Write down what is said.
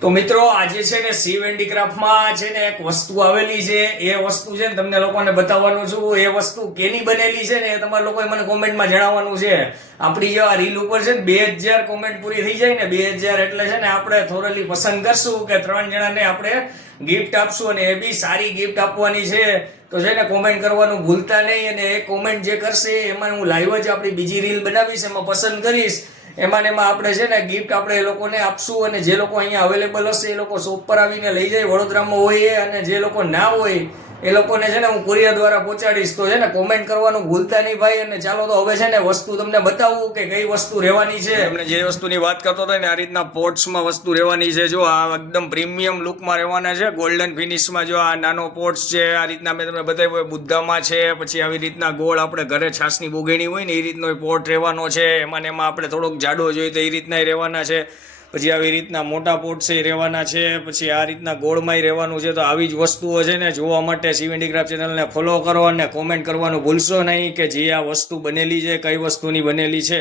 તો મિત્રો આજે છે ને શિવ હેન્ડીક્રાફ્ટમાં છે ને એક વસ્તુ આવેલી છે. એ વસ્તુ છે ને તમને લોકોને બતાવવાનું છું. એ વસ્તુ કેની બનેલી છે ને એ તમારા લોકોએ મને કોમેન્ટમાં જણાવવાનું છે. આપણી જે આ રીલ ઉપર છે ને 2000 કોમેન્ટ પૂરી થઈ જાય ને 2000 એટલે છે ને આપણે થોરલી પસંદ કરશું કે 3 જણાને આપણે ગિફ્ટ આપશું અને એ બી સારી ગિફ્ટ આપવાની છે. તો છે ને કોમેન્ટ કરવાનું ભૂલતા નહીં અને એ કોમેન્ટ જે કરશે એમાં હું લાઈવ જ આપણી બીજી રીલ બનાવીશ, એમાં પસંદ કરીશ. એમાં આપણે છે ને ગિફ્ટ આપણે એ લોકોને આપશું અને જે લોકો અહીંયા અવેલેબલ હશે એ લોકો શોપ પર આવીને લઈ જાય, વડોદરામાં હોય અને જે લોકો ના હોય એ લોકોને છે ને હું કુરિયર દ્વારા પહોંચાડીશ. તો છે ને કોમેન્ટ કરવાનું ભૂલતા નહીં ભાઈ. અને ચાલો તો હવે છે ને વસ્તુ તમને બતાવું કે કઈ વસ્તુ રહેવાની છે. તમને જે વસ્તુની વાત કરતો હતો ને આ રીતના પોટ્સમાં વસ્તુ રહેવાની છે. જો આ એકદમ પ્રીમિયમ લુકમાં રહેવાના છે, ગોલ્ડન ફિનિશમાં. જો આ નાનો પોટ્સ છે, આ રીતના મેં તમને બતાવ્યું બુદ્ધામાં છે. પછી આવી રીતના ગોળ આપણે ઘરે છાસની બોગેણી હોય ને એ રીતનો પોટ રહેવાનો છે. એમાં ને એમાં આપણે થોડોક જાડો જોઈએ તો એ રીતના રહેવાના છે. પછી આવી રીતના મોટા પોટ્સ રહેવાના છે. પછી આ રીતના ગોળમાંય રહેવાનું છે. તો આવી જ વસ્તુઓ છે ને જોવા માટે શિવ હેન્ડીક્રાફ્ટ ચેનલને ફોલો કરો અને કોમેન્ટ કરવાનું ભૂલશો નહીં કે જે આ વસ્તુ બનેલી છે કઈ વસ્તુની બનેલી છે.